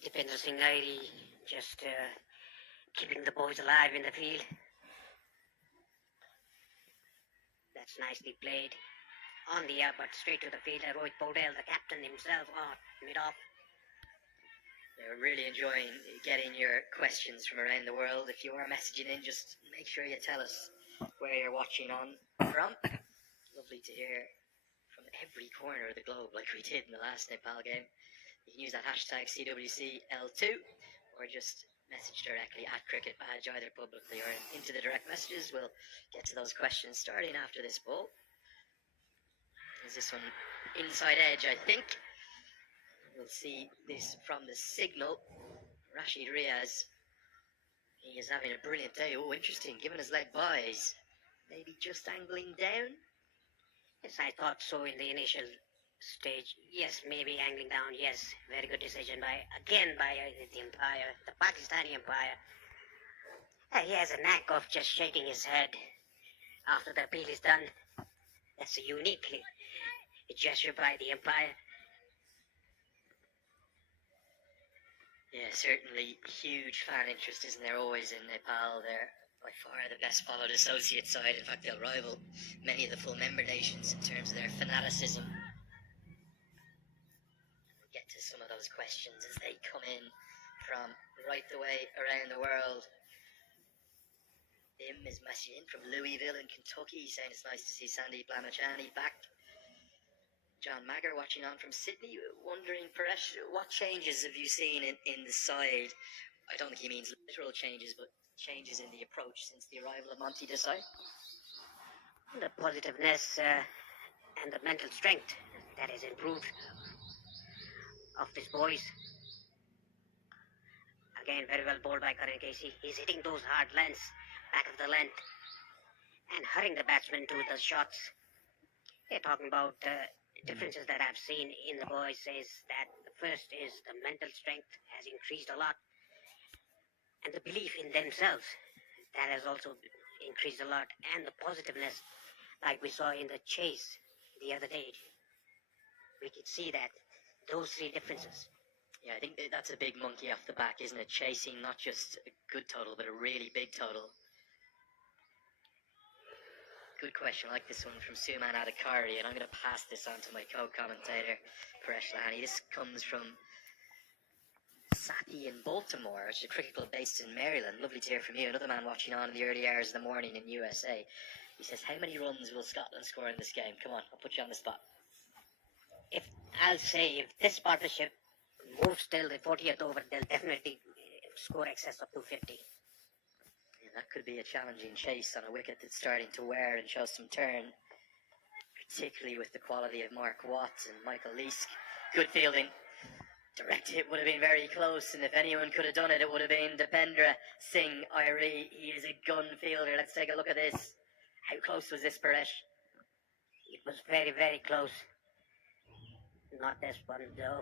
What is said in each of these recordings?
Dipendra Singh Airi just keeping the boys alive in the field. That's nicely played. On the air, but straight to the fielder, Rohit Podel, the captain himself, mid-off. We're really enjoying getting your questions from around the world. If you are messaging in, just make sure you tell us where you're watching on from. Lovely to hear from every corner of the globe, like we did in the last Nepal game. You can use that hashtag CWCL2 or just message directly at Cricket Badge, either publicly or into the direct messages. We'll get to those questions starting after this ball. Is this one inside edge, I think? We'll see this from the signal. Rashid Riaz, he is having a brilliant day. Oh, interesting, given his leg byes. Maybe just angling down? Yes, I thought so in the initial stage. Yes, maybe angling down. Yes, very good decision by the umpire, the Pakistani umpire. He has a knack of just shaking his head after the appeal is done. That's a unique gesture by the umpire. Yeah, certainly huge fan interest, isn't there, always in Nepal. They're by far the best followed associate side. In fact, they'll rival many of the full member nations in terms of their fanaticism. We'll get to some of those questions as they come in from right the way around the world. Tim is messaging in from Louisville in Kentucky, saying it's nice to see Sandeep Lamachani back. John Magger watching on from Sydney, wondering, Paresh, what changes have you seen in the side? I don't think he means literal changes, but changes in the approach since the arrival of Monty Desai. The positiveness and the mental strength that has improved of these boys. Again, very well bowled by Karan Casey. He's hitting those hard lengths, back of the length, and hurrying the batsman to the shots. They're talking about differences that I've seen in the boys is that the first is the mental strength has increased a lot, and the belief in themselves that has also increased a lot, and the positiveness like we saw in the chase the other day. We could see that those three differences. Yeah, I think that's a big monkey off the back, isn't it? Chasing not just a good total, but a really big total. Good question. I like this one from Suman Adhikari, and I'm going to pass this on to my co-commentator, Paresh Lahani. This comes from Sati in Baltimore, which is a cricket club based in Maryland. Lovely to hear from you. Another man watching on in the early hours of the morning in USA. He says, how many runs will Scotland score in this game? Come on, I'll put you on the spot. I'll say if this partnership moves till the 40th over, they'll definitely score excess of 250. That could be a challenging chase on a wicket that's starting to wear and show some turn, particularly with the quality of Mark Watts and Michael Leask. Good fielding. Direct hit would have been very close, and if anyone could have done it, it would have been Dipendra Singh Airi. He is a gun fielder. Let's take a look at this. How close was this, Paresh? It was very, very close. Not this one, though.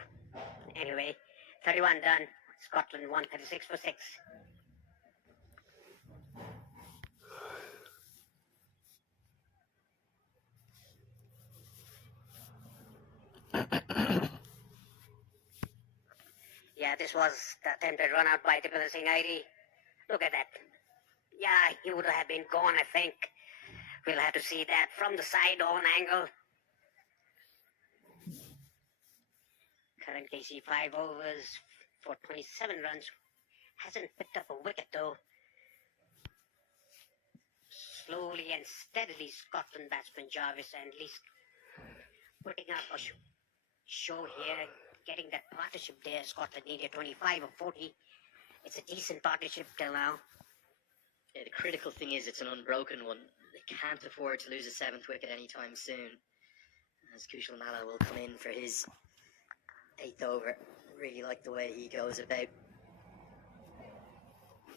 Anyway, 31 done. Scotland 136 for 6. Yeah, this was the attempted run out by Dipendra Singh Airi. Look at that. Yeah, he would have been gone, I think. We'll have to see that from the side on angle. Karan Casey, 5 overs for 27 runs. Hasn't picked up a wicket, though. Slowly and steadily, Scotland batsman Jarvis and Leask putting up a show here, getting that partnership there. Scotland needed 25 or 40. It's a decent partnership till now. Yeah, the critical thing is it's an unbroken one. They can't afford to lose a 7th wicket anytime soon, as Kushal Malla will come in for his 8th over. Really like the way he goes about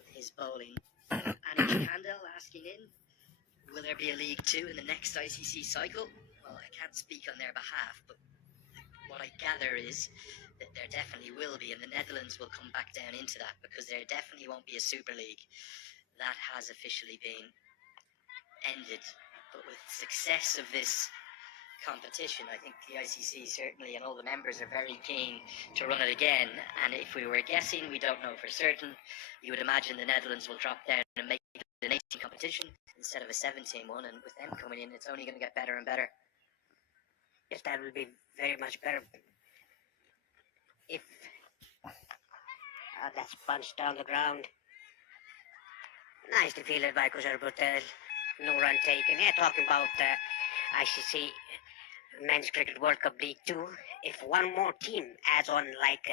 his bowling. Anish Kandel asking in, will there be a League 2 in the next ICC cycle? Well, I can't speak on their behalf, but what I gather is that there definitely will be, and the Netherlands will come back down into that, because there definitely won't be a Super League. That has officially been ended. But with success of this competition. I think the ICC certainly and all the members are very keen to run it again. And if we were guessing, we don't know for certain, you would imagine the Netherlands will drop down and make it an 18 competition instead of a 17 one. And with them coming in, it's only going to get better and better. Yes, that will be very much better. If that's punched down the ground. Nicely fielded by Kushal Patel. No run taken. Yeah, talking about ICC Men's Cricket World Cup League 2. If one more team adds on like